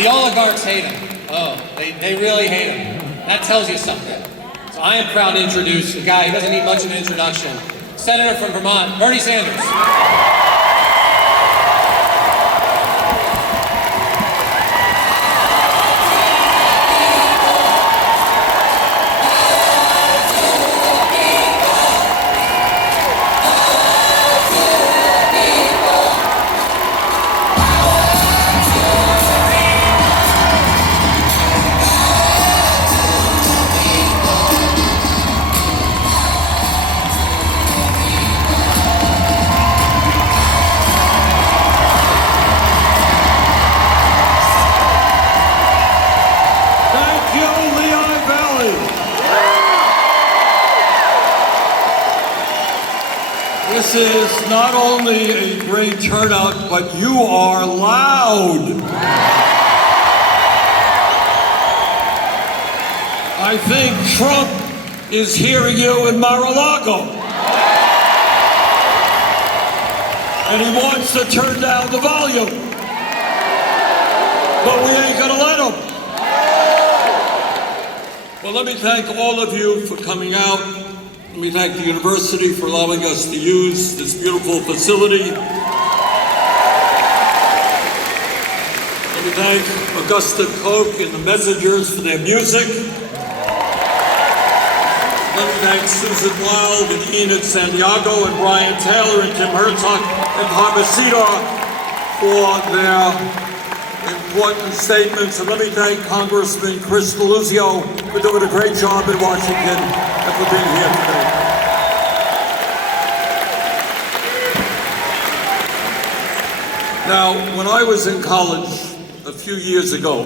The oligarchs hate him. Oh, they really hate him. That tells you something. So I am proud to introduce a guy who doesn't need much of an introduction. Senator from Vermont, Bernie Sanders. This is not only a great turnout, but you are loud. I think Trump is hearing you in Mar-a-Lago. And he wants to turn down the volume. But we ain't gonna let him. Well, let me thank all of you for coming out. Let me thank the university for allowing us to use this beautiful facility. Let me thank Augusta Koch and the Messengers for their music. Let me thank Susan Wild and Enid Santiago and Brian Taylor and Tim Herzog and Parmasito for their important statements. And let me thank Congressman Chris Deluzio for doing a great job in Washington and for being here today. Now, when I was in college a few years ago,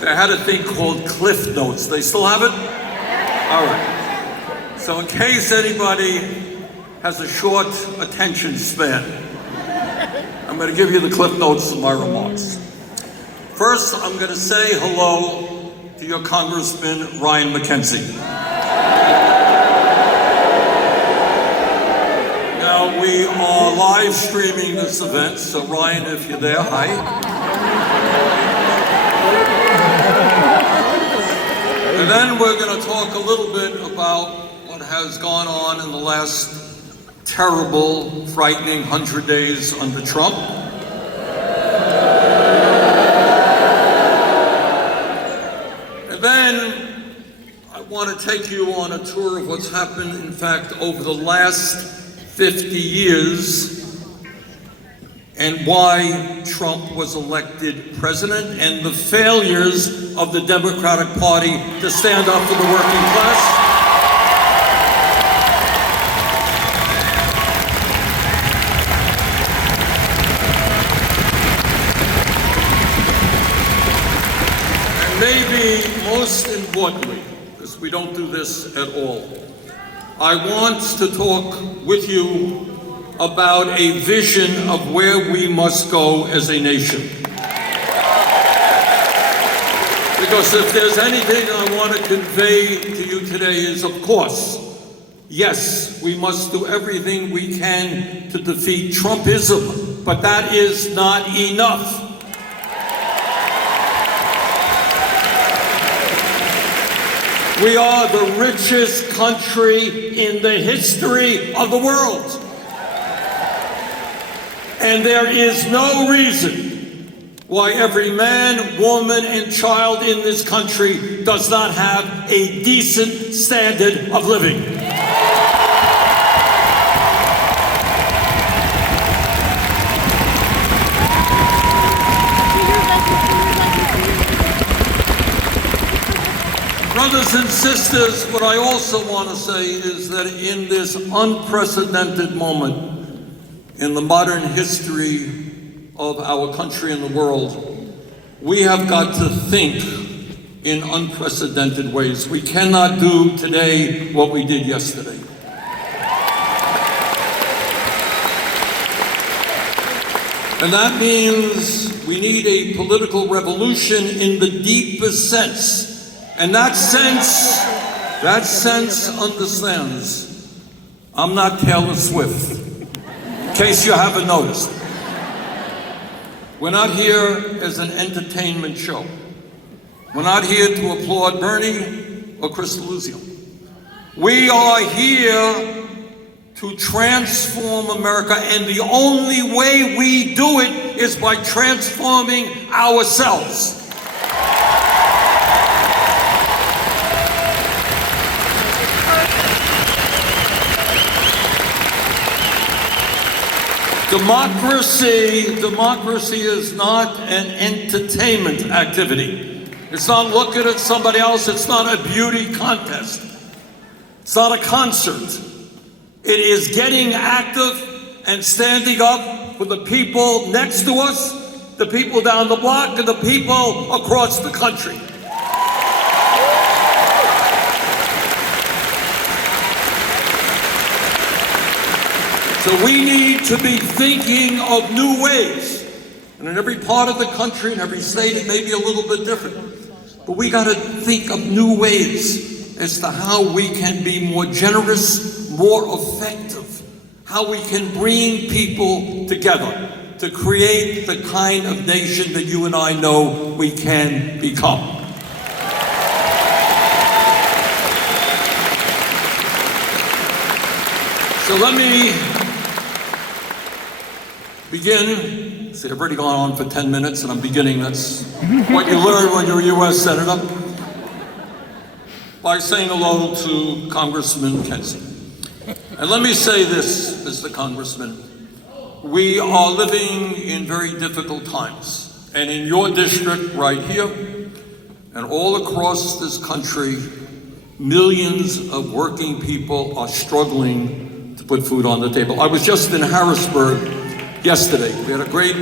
they had a thing called Cliff Notes. They still have it? All right. So in case anybody has a short attention span, I'm going to give you the Cliff Notes of my remarks. First, I'm going to say hello to your Congressman, Ryan McKenzie. Now, we are live streaming this event, so Ryan, if you're there, hi. And then we're going to talk a little bit about what has gone on in the last terrible, frightening 100 days under Trump. And then I want to take you on a tour of what's happened, in fact, over the last 50 years and why Trump was elected president and the failures of the Democratic Party to stand up for the working class. And maybe most importantly, because we don't do this at all, I want to talk with you about a vision of where we must go as a nation. Because if there's anything I want to convey to you today is, of course, yes, we must do everything we can to defeat Trumpism, but that is not enough. We are the richest country in the history of the world. And there is no reason why every man, woman, and child in this country does not have a decent standard of living. Brothers and sisters, what I also want to say is that in this unprecedented moment in the modern history of our country and the world, we have got to think in unprecedented ways. We cannot do today what we did yesterday. And that means we need a political revolution in the deepest sense. And that sense understands I'm not Taylor Swift, in case you haven't noticed. We're not here as an entertainment show. We're not here to applaud Bernie or Chris Deluzio. We are here to transform America, and the only way we do it is by transforming ourselves. Democracy is not an entertainment activity. It's not looking at somebody else. It's not a beauty contest. It's not a concert. It is getting active and standing up for the people next to us, the people down the block, and the people across the country. So we need to be thinking of new ways. And in every part of the country, in every state, it may be a little bit different. But we got to think of new ways as to how we can be more generous, more effective, how we can bring people together to create the kind of nation that you and I know we can become. So let me begin. See, I've already gone on for 10 minutes and I'm beginning. That's what you learn when you're a U.S. Senator. By saying hello to Congressman McKenzie. And let me say this, Mr. Congressman. We are living in very difficult times. And in your district right here and all across this country, millions of working people are struggling to put food on the table. I was just in Harrisburg yesterday. We had a great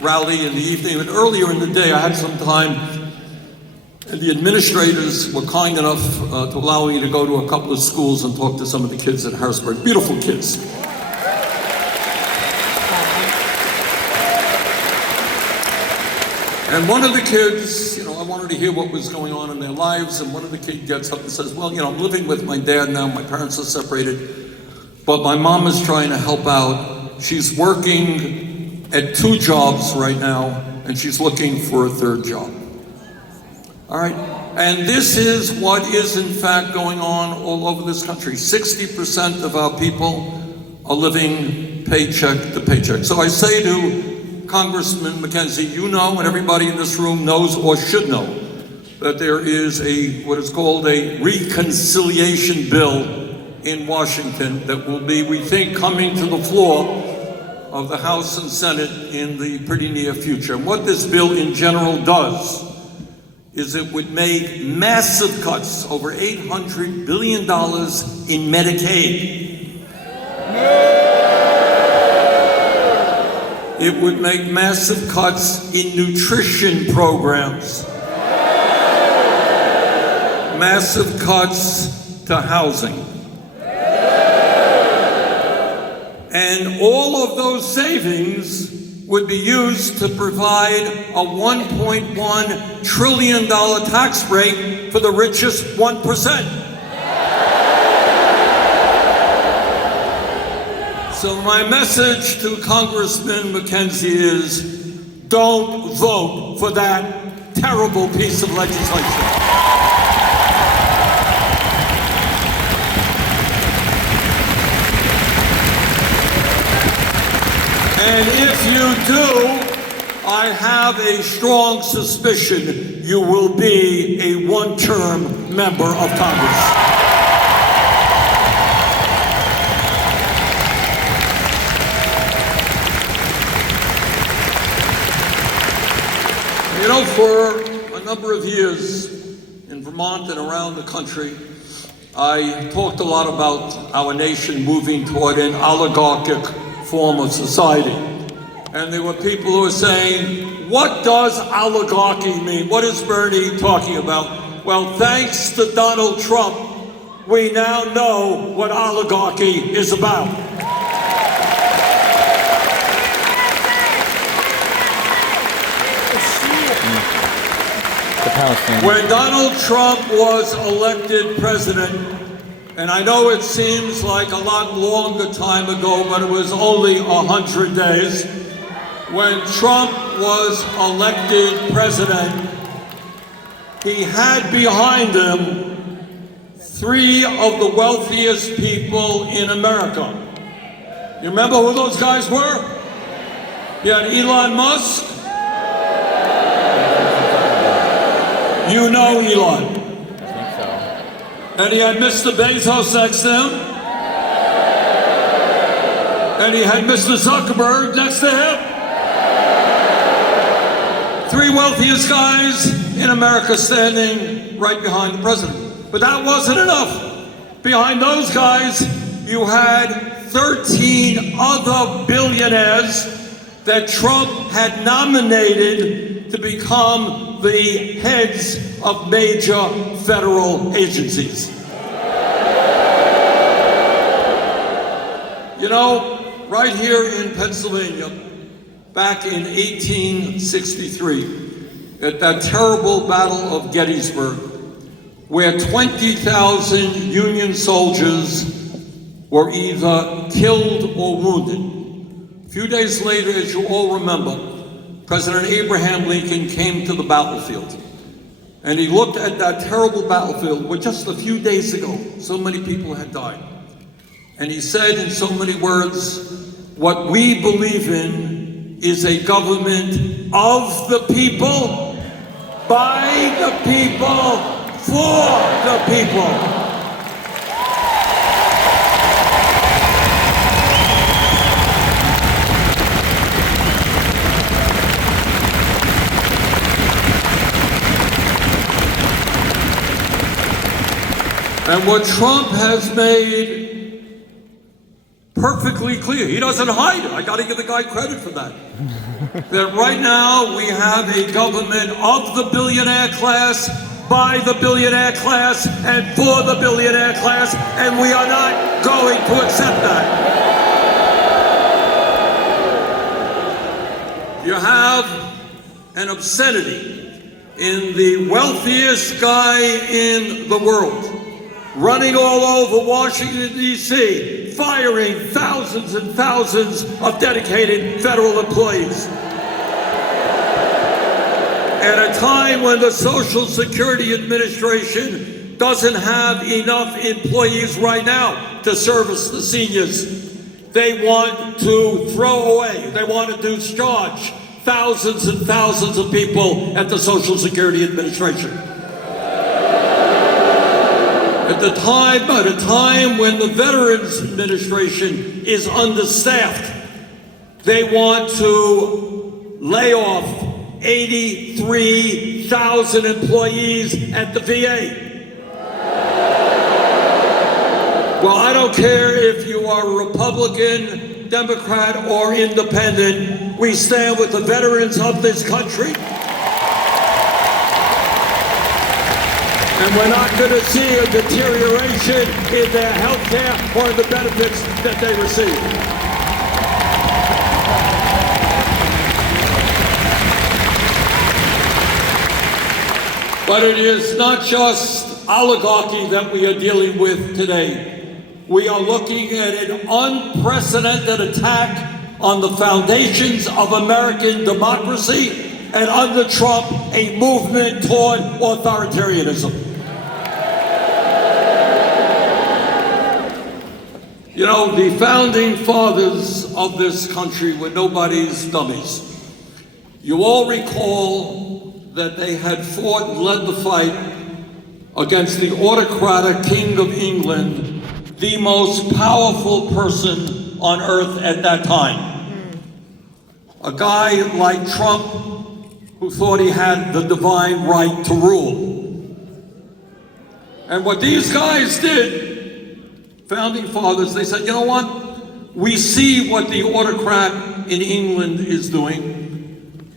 rally in the evening, and earlier in the day I had some time, and the administrators were kind enough to allow me to go to a couple of schools and talk to some of the kids at Harrisburg. Beautiful kids. And one of the kids, I wanted to hear what was going on in their lives, and one of the kids gets up and says, well, I'm living with my dad now, my parents are separated, but my mom is trying to help out. She's working at 2 jobs right now, and she's looking for a 3rd job. All right? And this is what is in fact going on all over this country. 60% of our people are living paycheck to paycheck. So I say to Congressman McKenzie, you know, and everybody in this room knows or should know, that there is what is called a reconciliation bill in Washington that will be, we think, coming to the floor of the House and Senate in the pretty near future. And what this bill in general does is it would make massive cuts, over $800 billion in Medicaid. It would make massive cuts in nutrition programs. Massive cuts to housing. And all of those savings would be used to provide a $1.1 trillion tax break for the richest 1%. So my message to Congressman McKenzie is, don't vote for that terrible piece of legislation. And if you do, I have a strong suspicion you will be a one-term member of Congress. For a number of years in Vermont and around the country, I talked a lot about our nation moving toward an oligarchic form of society. And there were people who were saying, what does oligarchy mean? What is Bernie talking about? Well, thanks to Donald Trump, we now know what oligarchy is about. When Donald Trump was elected president, and I know it seems like a lot longer time ago, but it was only 100 days, when Trump was elected president, he had behind him three of the wealthiest people in America. You remember who those guys were? You had Elon Musk. You know Elon. I think so. And he had Mr. Bezos next to him. And he had Mr. Zuckerberg next to him. Three wealthiest guys in America standing right behind the president. But that wasn't enough. Behind those guys, you had 13 other billionaires that Trump had nominated to become the heads of major federal agencies. You know, right here in Pennsylvania, back in 1863, at that terrible Battle of Gettysburg, where 20,000 Union soldiers were either killed or wounded. A few days later, as you all remember, President Abraham Lincoln came to the battlefield. And he looked at that terrible battlefield where just a few days ago, so many people had died. And he said in so many words, what we believe in is a government of the people, by the people, for the people. And what Trump has made perfectly clear, he doesn't hide it. I got to give the guy credit for that. That right now we have a government of the billionaire class, by the billionaire class, and for the billionaire class, and we are not going to accept that. You have an obscenity in the wealthiest guy in the world, running all over Washington, D.C., firing thousands and thousands of dedicated federal employees. At a time when the Social Security Administration doesn't have enough employees right now to service the seniors, they want to throw away, they want to discharge thousands and thousands of people at the Social Security Administration. At a time when the Veterans Administration is understaffed, they want to lay off 83,000 employees at the VA. Well, I don't care if you are a Republican, Democrat, or independent, we stand with the veterans of this country. And we're not going to see a deterioration in their health care or the benefits that they receive. But it is not just oligarchy that we are dealing with today. We are looking at an unprecedented attack on the foundations of American democracy, and under Trump, a movement toward authoritarianism. You know, the founding fathers of this country were nobody's dummies. You all recall that they had fought and led the fight against the autocratic King of England, the most powerful person on earth at that time. A guy like Trump who thought he had the divine right to rule. And what these guys did, founding fathers, they said, you know what? We see what the autocrat in England is doing,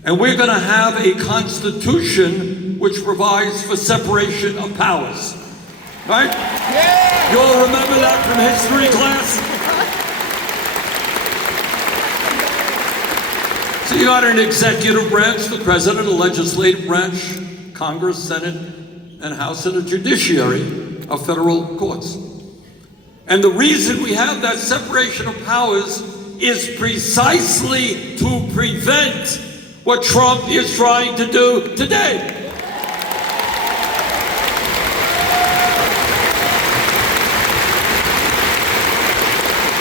and we're going to have a constitution which provides for separation of powers. Right? Yeah. You all remember that from history class? So you got an executive branch, the president, a legislative branch, Congress, Senate, and House, and a judiciary of federal courts. And the reason we have that separation of powers is precisely to prevent what Trump is trying to do today.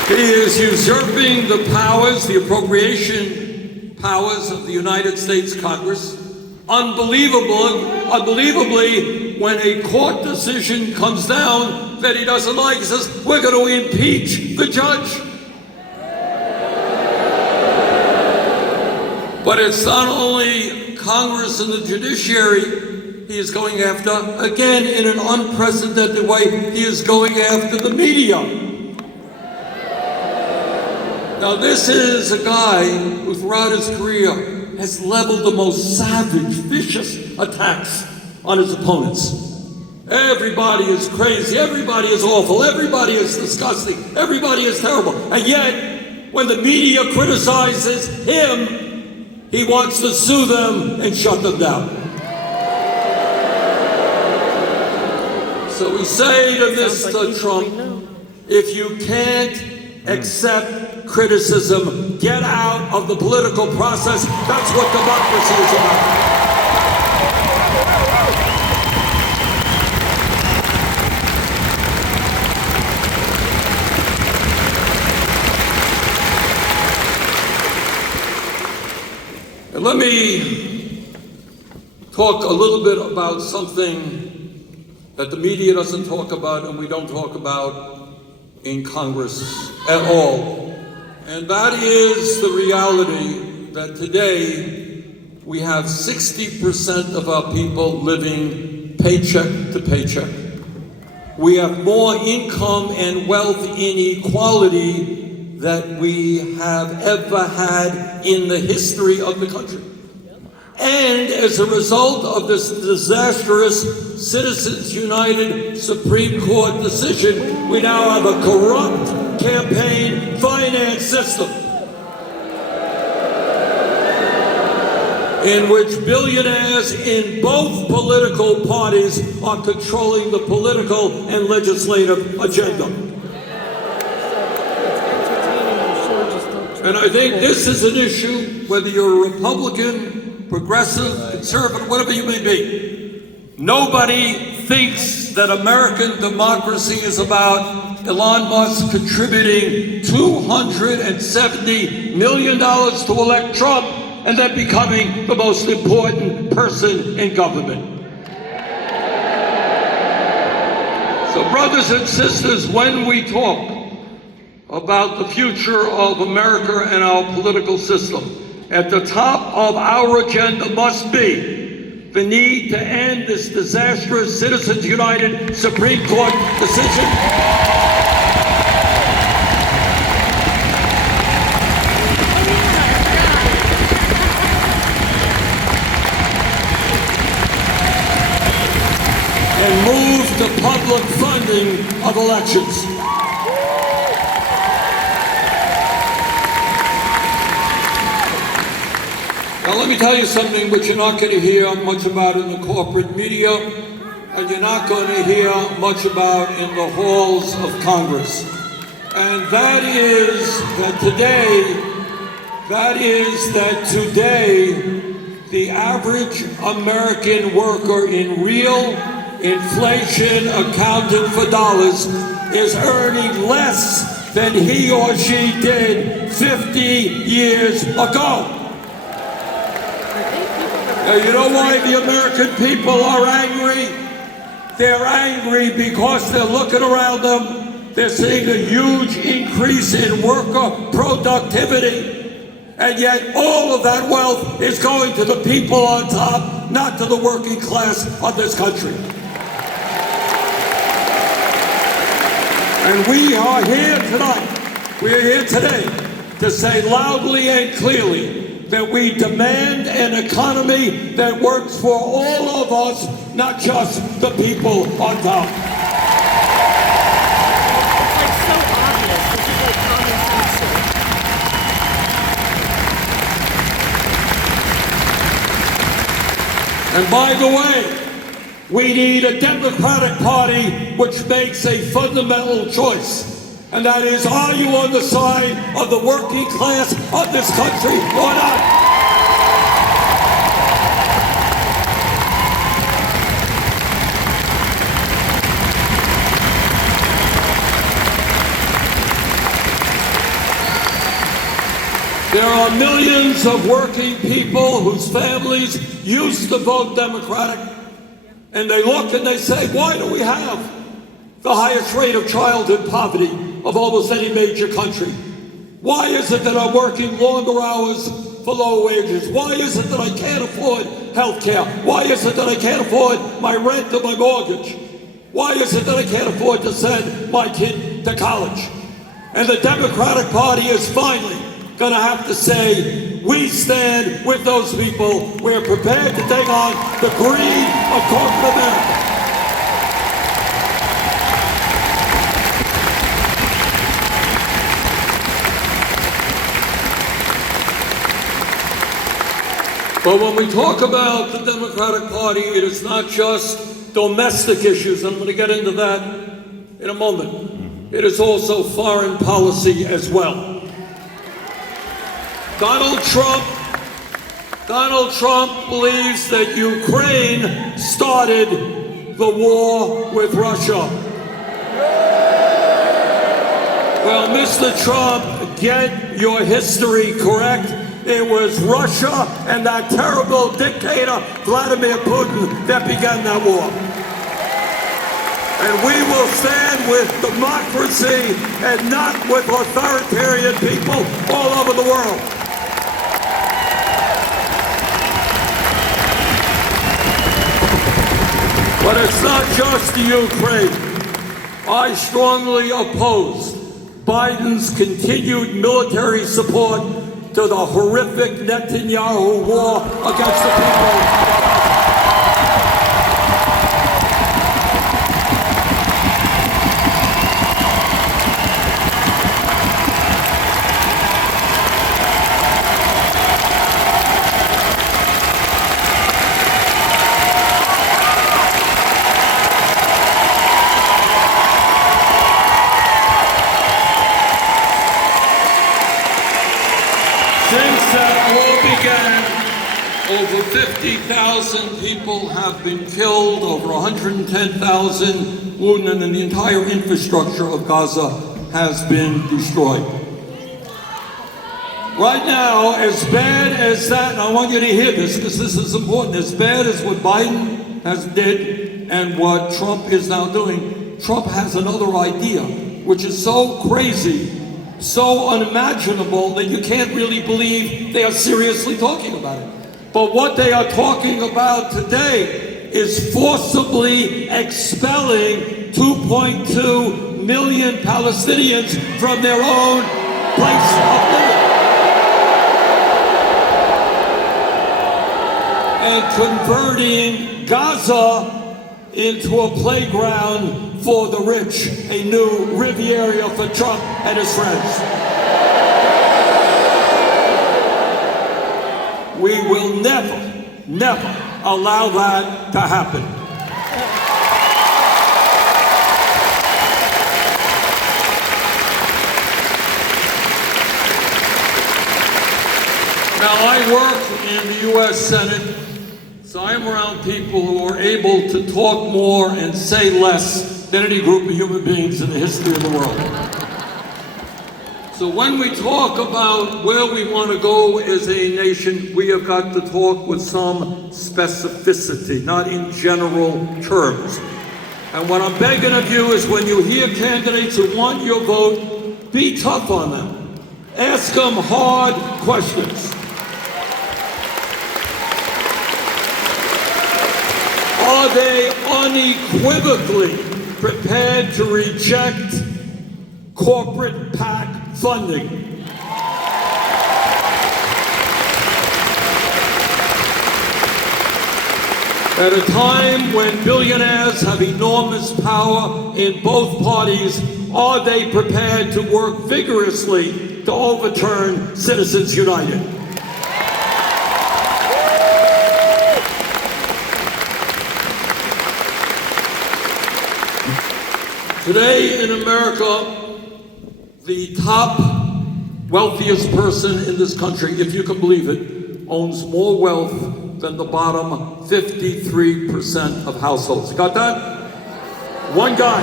He is usurping the powers, the appropriation powers of the United States Congress. Unbelievably, when a court decision comes down that he doesn't like, he says, we're going to impeach the judge. But it's not only Congress and the judiciary he is going after. Again, in an unprecedented way, he is going after the media. Now, this is a guy who throughout his career has leveled the most savage, vicious attacks on his opponents. Everybody is crazy, everybody is awful, everybody is disgusting, everybody is terrible. And yet, when the media criticizes him, he wants to sue them and shut them down. So we say to Mr. Trump, if you can't accept criticism, get out of the political process. That's what democracy is about. And let me talk a little bit about something that the media doesn't talk about and we don't talk about in Congress at all. And that is the reality that today we have 60% of our people living paycheck to paycheck. We have more income and wealth inequality than we have ever had in the history of the country. And as a result of this disastrous Citizens United Supreme Court decision, we now have a corrupt campaign finance system in which billionaires in both political parties are controlling the political and legislative agenda. And I think this is an issue, whether you're a Republican, progressive, conservative, whatever you may be. Nobody thinks that American democracy is about Elon Musk contributing $270 million to elect Trump and then becoming the most important person in government. So brothers and sisters, when we talk about the future of America and our political system, at the top of our agenda must be the need to end this disastrous Citizens United Supreme Court decision. And move to public funding of elections. Now let me tell you something which you're not going to hear much about in the corporate media, and you're not going to hear much about in the halls of Congress. And that is that today, the average American worker in real inflation accounted for dollars is earning less than he or she did 50 years ago. Now, you know why the American people are angry? They're angry because they're looking around them, they're seeing a huge increase in worker productivity, and yet all of that wealth is going to the people on top, not to the working class of this country. And we are here tonight, we are here today to say loudly and clearly that we demand an economy that works for all of us, not just the people on top. It's so obvious. This is like common sense. And by the way, we need a Democratic Party which makes a fundamental choice. And that is, are you on the side of the working class of this country or not? There are millions of working people whose families used to vote Democratic, and they look and they say, why do we have the highest rate of childhood poverty of almost any major country? Why is it that I'm working longer hours for low wages? Why is it that I can't afford health care? Why is it that I can't afford my rent or my mortgage? Why is it that I can't afford to send my kid to college? And the Democratic Party is finally going to have to say, we stand with those people. We're prepared to take on the greed of corporate America. But when we talk about the Democratic Party, it is not just domestic issues. I'm going to get into that in a moment. It is also foreign policy as well. Donald Trump believes that Ukraine started the war with Russia. Well, Mr. Trump, get your history correct. It was Russia and that terrible dictator, Vladimir Putin, that began that war. And we will stand with democracy and not with authoritarian people all over the world. But it's not just the Ukraine. I strongly oppose Biden's continued military support to the horrific Netanyahu war against the people. Over 50,000 people have been killed, over 110,000 wounded, and the entire infrastructure of Gaza has been destroyed. Right now, as bad as that, and I want you to hear this because this is important, as bad as what Biden has did and what Trump is now doing, Trump has another idea, which is so crazy, so unimaginable that you can't really believe they are seriously talking about it. But what they are talking about today is forcibly expelling 2.2 million Palestinians from their own place of living. And converting Gaza into a playground for the rich, a new Riviera for Trump and his friends. We will never allow that to happen. Now, I work in the U.S. Senate, so I'm around people who are able to talk more and say less than any group of human beings in the history of the world. So when we talk about where we want to go as a nation, we have got to talk with some specificity, not in general terms. And what I'm begging of you is when you hear candidates who want your vote, be tough on them. Ask them hard questions. Are they unequivocally prepared to reject corporate PAC funding? At a time when billionaires have enormous power in both parties, are they prepared to work vigorously to overturn Citizens United? Today in America, The top wealthiest person in this country, if you can believe it, owns more wealth than the bottom 53% of households. You got that? One guy.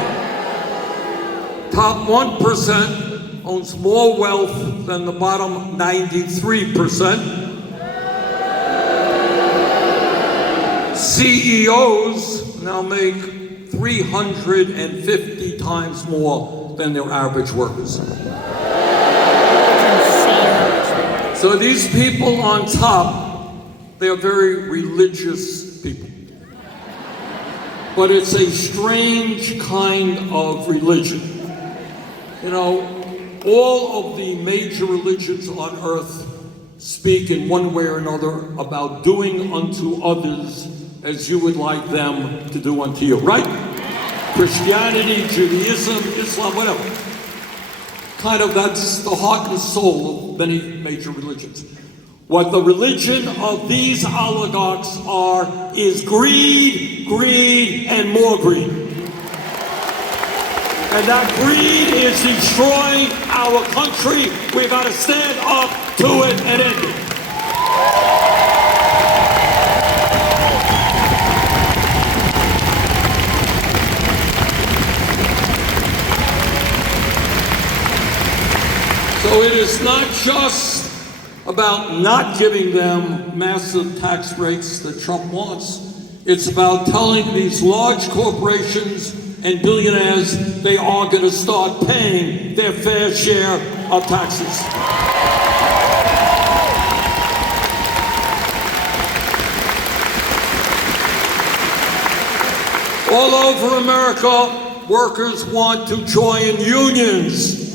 Top 1% owns more wealth than the bottom 93%. CEOs now make 350 times more than their average workers. So these people on top, they are very religious people. But it's a strange kind of religion. You know, all of the major religions on earth speak in one way or another about doing unto others as you would like them to do unto you, right? Christianity, Judaism, Islam, whatever. Kind of that's the heart and soul of many major religions. What the religion of these oligarchs are is greed, greed, and more greed. And that greed is destroying our country. We've got to stand up to it and end it. So it is not just about not giving them massive tax breaks that Trump wants. It's about telling these large corporations and billionaires they are going to start paying their fair share of taxes. All over America, workers want to join unions.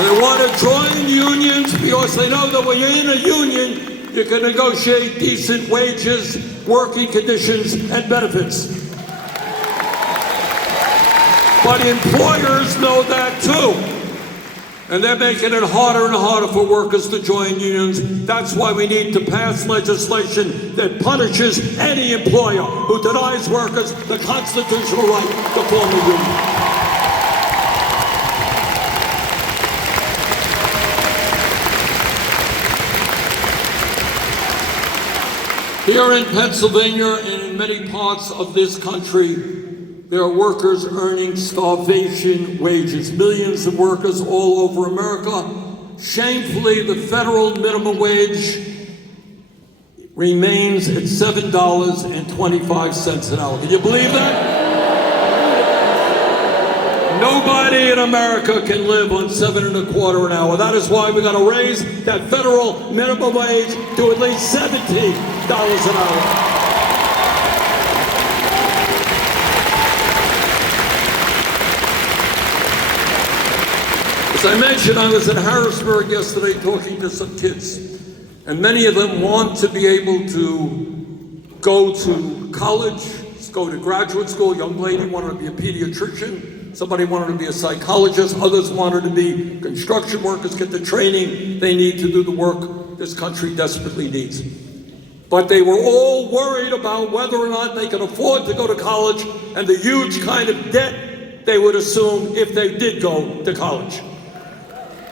They want to join unions because they know that when you're in a union, you can negotiate decent wages, working conditions, and benefits. But employers know that too. And they're making it harder and harder for workers to join unions. That's why we need to pass legislation that punishes any employer who denies workers the constitutional right to form a union. Here in Pennsylvania and in many parts of this country, there are workers earning starvation wages. Millions of workers all over America. Shamefully, the federal minimum wage remains at $7.25 an hour. Can you believe that? Nobody in America can live on $7.25 an hour. That is why we got to raise that federal minimum wage to at least $17 an hour. As I mentioned, I was in Harrisburg yesterday talking to some kids, and many of them want to be able to go to college, go to graduate school. A young lady wanted to be a pediatrician. Somebody wanted to be a psychologist. Others wanted to be construction workers, get the training they need to do the work this country desperately needs. But they were all worried about whether or not they could afford to go to college and the huge kind of debt they would assume if they did go to college.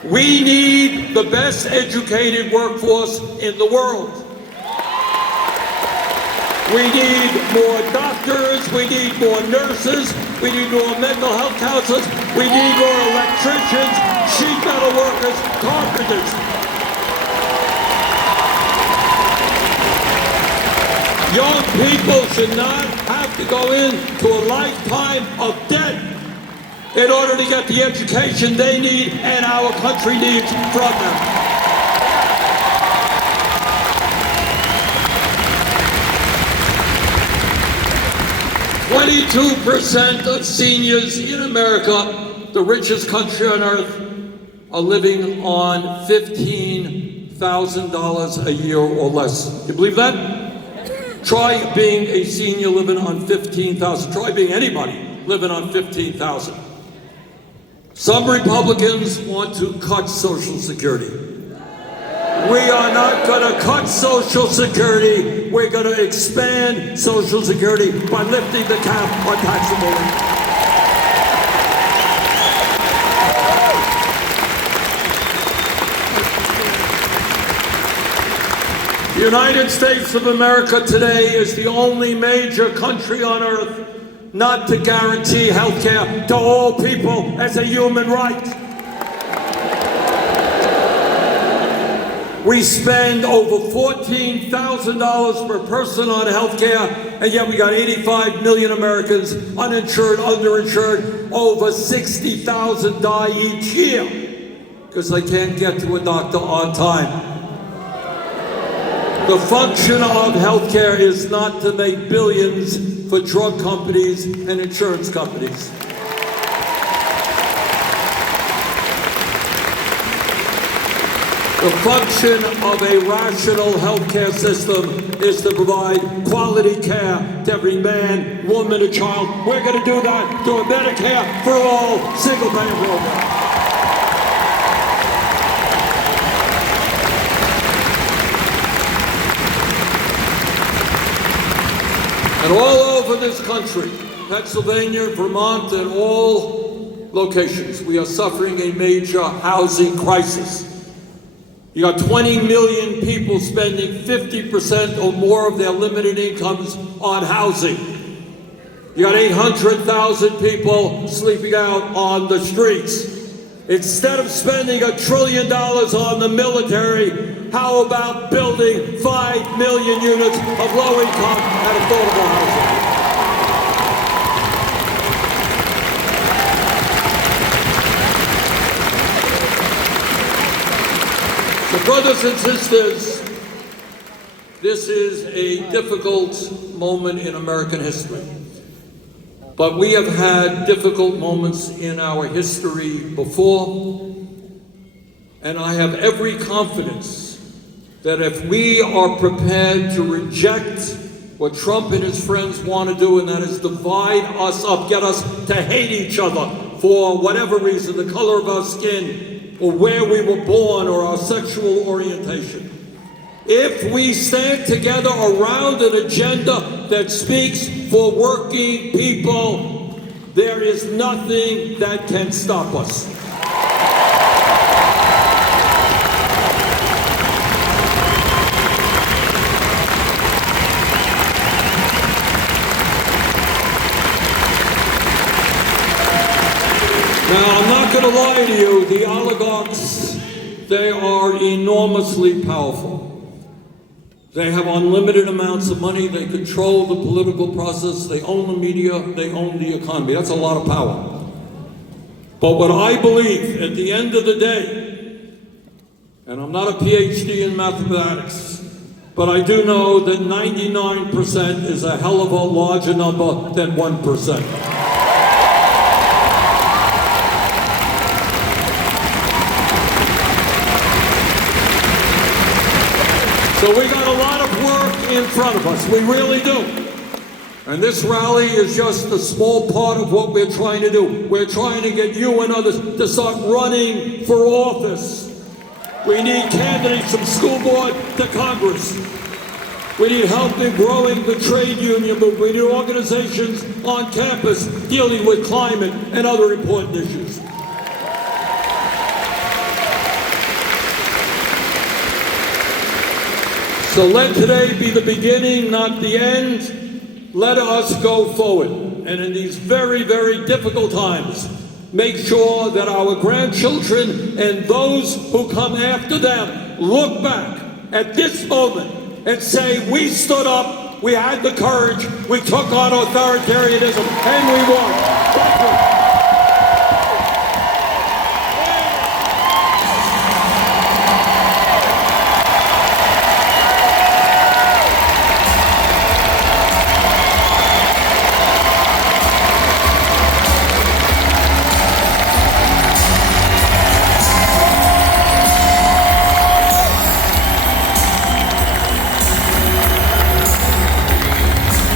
We need the best educated workforce in the world. We need more doctors, we need more nurses, we need more mental health counselors, we need more electricians, sheet metal workers, carpenters. Young people should not have to go into a lifetime of debt in order to get the education they need and our country needs from them. 22% of seniors in America, the richest country on earth, are living on $15,000 a year or less. You believe that? Try being a senior living on $15,000. Try being anybody living on $15,000. Some Republicans want to cut Social Security. We are not going to cut Social Security. We're going to expand Social Security by lifting the cap on taxable income. The United States of America today is the only major country on earth not to guarantee health care to all people as a human right. We spend over $14,000 per person on health care, and yet we got 85 million Americans uninsured, underinsured. Over 60,000 die each year because they can't get to a doctor on time. The function of healthcare is not to make billions for drug companies and insurance companies. The function of a rational healthcare system is to provide quality care to every man, woman, and child. We're going to do that through a Medicare for all single-payer program. And all over this country, Pennsylvania, Vermont, and all locations, we are suffering a major housing crisis. You got 20 million people spending 50% or more of their limited incomes on housing. You got 800,000 people sleeping out on the streets. Instead of spending $1 trillion on the military, how about building 5 million units of low-income and affordable housing? So, brothers and sisters, this is a difficult moment in American history. But we have had difficult moments in our history before, and I have every confidence that if we are prepared to reject what Trump and his friends want to do, and that is divide us up, get us to hate each other for whatever reason, the color of our skin, or where we were born, or our sexual orientation. If we stand together around an agenda that speaks for working people, there is nothing that can stop us. Now, I'm not going to lie to you, the oligarchs, they are enormously powerful. They have unlimited amounts of money, they control the political process, they own the media, they own the economy. That's a lot of power. But what I believe at the end of the day, and I'm not a PhD in mathematics, but I do know that 99% is a hell of a larger number than 1%. So we got a lot of work in front of us, we really do. And this rally is just a small part of what we're trying to do. We're trying to get you and others to start running for office. We need candidates from school board to Congress. We need help in growing the trade union movement. We need organizations on campus dealing with climate and other important issues. So let today be the beginning, not the end. Let us go forward. And in these very, very difficult times, make sure that our grandchildren and those who come after them look back at this moment and say, we stood up, we had the courage, we took on authoritarianism, and we won.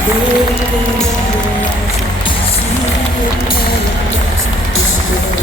Thank you. See